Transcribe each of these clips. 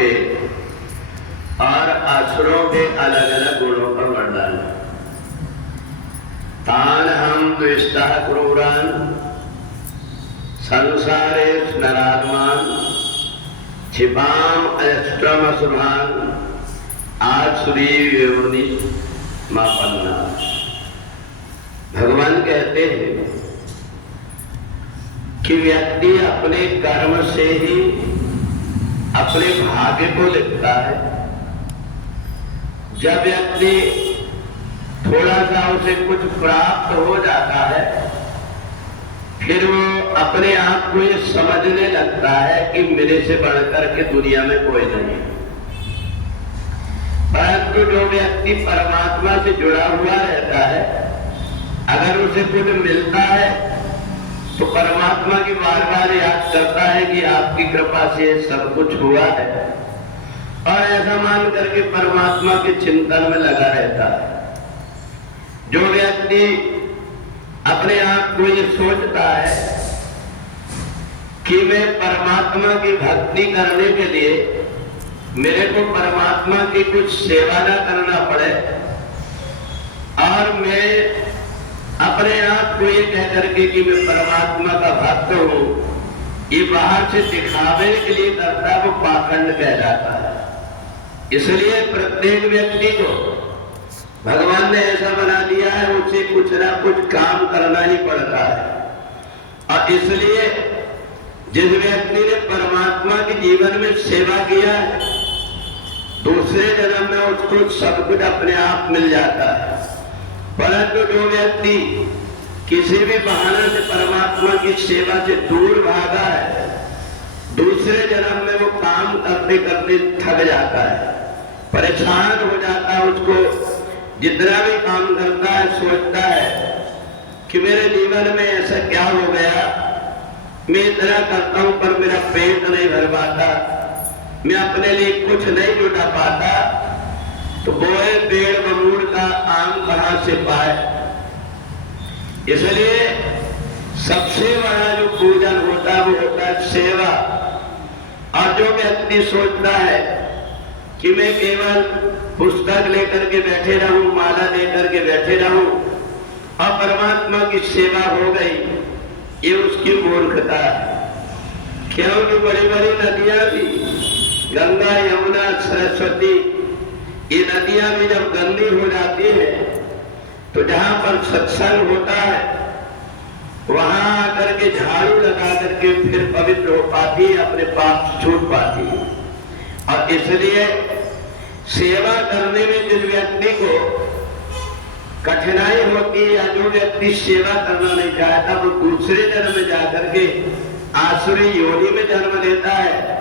के और असुरों के अलग अलग गुणों का वर्णन। तान हम द्विष्टः क्रूरान संसारे नरात्मान क्षिपाम अष्टम असुरान आसुरी योनि मापन्ना। भगवान कहते हैं कि व्यक्ति अपने कर्म से ही अपने भाग्य को लिखता है। जब व्यक्ति थोड़ा सा उसे कुछ प्राप्त हो जाता है, फिर वो अपने आप को ये समझने लगता है कि मेरे से बढ़कर के दुनिया में कोई नहीं। परंतु जो व्यक्ति परमात्मा से जुड़ा हुआ रहता है, अगर उसे कुछ मिलता है तो परमात्मा की बार बार याद करता है कि आपकी कृपा से सब कुछ हुआ है, और ऐसा मान करके परमात्मा के चिंतन में लगा रहता है। जो व्यक्ति अपने आप को ये सोचता है कि मैं परमात्मा की भक्ति करने के लिए मेरे को परमात्मा की कुछ सेवा ना करना पड़े, और मैं अपने आप को ये कह करके कि मैं परमात्मा का भक्त हूं, ये बाहर से दिखावे के लिए करता, वो पाखंड कहलाता है। इसलिए प्रत्येक व्यक्ति को भगवान ने ऐसा बना दिया है, उसे कुछ ना कुछ काम करना ही पड़ता है। और इसलिए जिस व्यक्ति ने परमात्मा के जीवन में सेवा किया है, दूसरे जन्म में उसको सब कुछ अपने आप मिल जाता है। परंतु जो व्यक्ति किसी भी बहाने से परमात्मा की सेवा से दूर भागा है, दूसरे जन्म में वो काम करते करते थक जाता है, परेशान हो जाता है। उसको जितना भी काम करता है सोचता है कि मेरे जीवन में ऐसा क्या हो गया, मैं इतना करता हूं पर मेरा पेट नहीं भर पाता, मैं अपने लिए कुछ नहीं जुटा पाता, तो बोए पेड़ बबूल का आम कहां से पाए। इसलिए सबसे बड़ा जो पूजन होता है वो होता है सेवा। और जो व्यक्ति सोचता है कि मैं केवल पुस्तक लेकर के बैठे रहूं, माला लेकर के बैठे रहूं और परमात्मा की सेवा हो गई, ये उसकी मूर्खता है। क्योंकि बड़ी बड़ी नदियां भी, गंगा यमुना सरस्वती, ये नदियां भी जब गंदी हो जाती है तो जहां पर सत्संग होता है वहां आकर के झाड़ू लगा करके फिर पवित्र हो पाती है, अपने पाप छूट पाती है। और इसलिए सेवा करने में जिस व्यक्ति को कठिनाई होती है, या जो व्यक्ति सेवा करना नहीं चाहता, वो दूसरे जन्म में जाकर के आसुरी योनि में जन्म लेता है,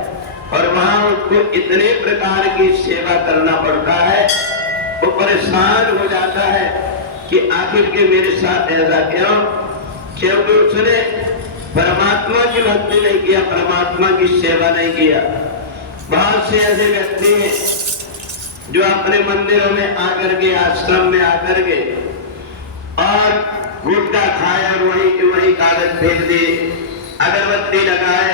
और वहां उसको इतने प्रकार की सेवा करना पड़ता है, वो परेशान हो जाता है कि आखिर के मेरे साथ ऐसा क्यों। क्योंकि उसने परमात्मा की भक्ति नहीं किया, परमात्मा की सेवा नहीं किया। बहुत से ऐसे व्यक्ति हैं जो अपने मंदिरों में आकर के, आश्रम में आकर के और गुटखा खाए और वहीं के वहीं कागज फेंक दिए, अगरबत्ती लगाए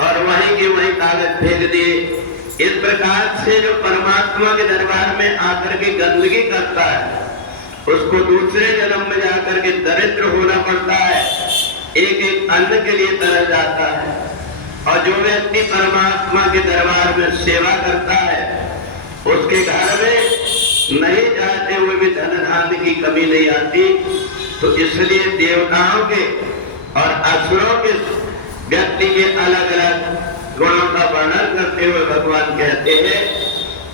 और वहीं के वहीं कागज फेंक दिए। इस प्रकार से जो परमात्मा के दरबार में आकर के गंदगी करता है, उसको दूसरे जन्म में जाकर के दरिद्र होना पड़ता है, एक एक अन्न के लिए तरस जाता है। और जो व्यक्ति परमात्मा के दरबार में सेवा करता है, उसके घर में नहीं जाते हुए भी धन धान्य की कमी नहीं आती। तो इसलिए देवताओं के और असुरों के व्यक्ति के अलग अलग गुणों का वर्णन करते हुए भगवान कहते हैं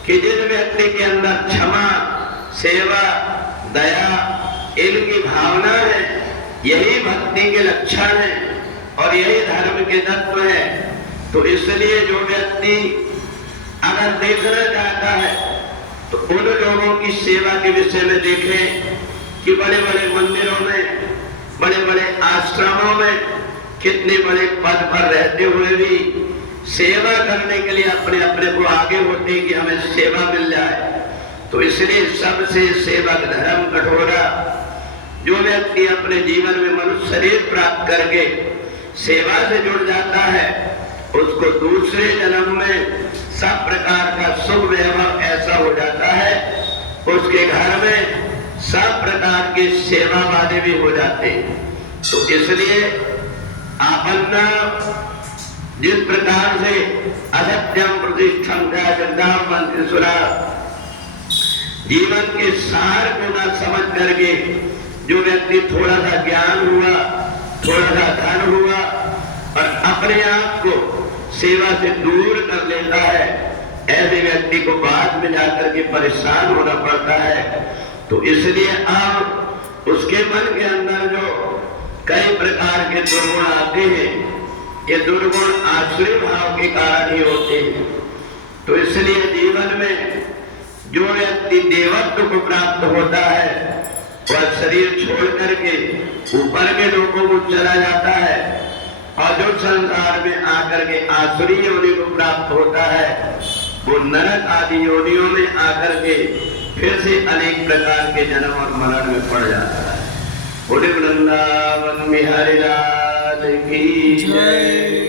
कि जिस व्यक्ति के अंदर क्षमा, सेवा, दया, इनकी भावना है, यही भक्ति के लक्षण है और यही धर्म के तत्व है। तो इसलिए जो व्यक्ति अगर देखना चाहता है तो उन लोगों की सेवा के विषय में देखें कि बड़े बड़े मंदिरों में, बड़े बड़े आश्रमों में कितने बड़े पद पर रहते हुए भी सेवा करने के लिए अपने अपने को आगे होते कि हमें सेवा मिल जाए। तो इसलिए सबसे सेवक धर्म कठोरा। जो व्यक्ति अपने जीवन में मनुष्य शरीर प्राप्त करके सेवा से जुड़ जाता है, उसको दूसरे जन्म में सब प्रकार का सुख वैभव ऐसा हो जाता है, उसके घर में सब प्रकार के सेवा वाले भी हो जाते हैं। तो इसलिए आपन्ना जिस प्रकार से असत्यम प्रतिष्ठम का वृंदावन सुरा जीवन के सार को न समझ करके जो व्यक्ति थोड़ा सा ज्ञान हुआ, थोड़ा सा धन हुआ और अपने आप को सेवा से दूर कर लेता है, ऐसे व्यक्ति को बाद में जाकर के परेशान होना पड़ता है। तो इसलिए अब उसके मन के अंदर जो कई प्रकार के दुर्गुण आते हैं, ये दुर्गुण आश्रय भाव के कारण ही होते हैं। तो इसलिए जीवन में जो व्यक्ति देवत्व को प्राप्त होता है वह शरीर छोड़ करके ऊपर के लोगों को चला जाता है, और जो संसार में आकर के आसुरी योनि को प्राप्त होता है वो नरक आदि योनियों में आकर के फिर से अनेक प्रकार के जन्म और मरण में पड़ जाता है। बोले वृंदावन बिहारी लाल की जय।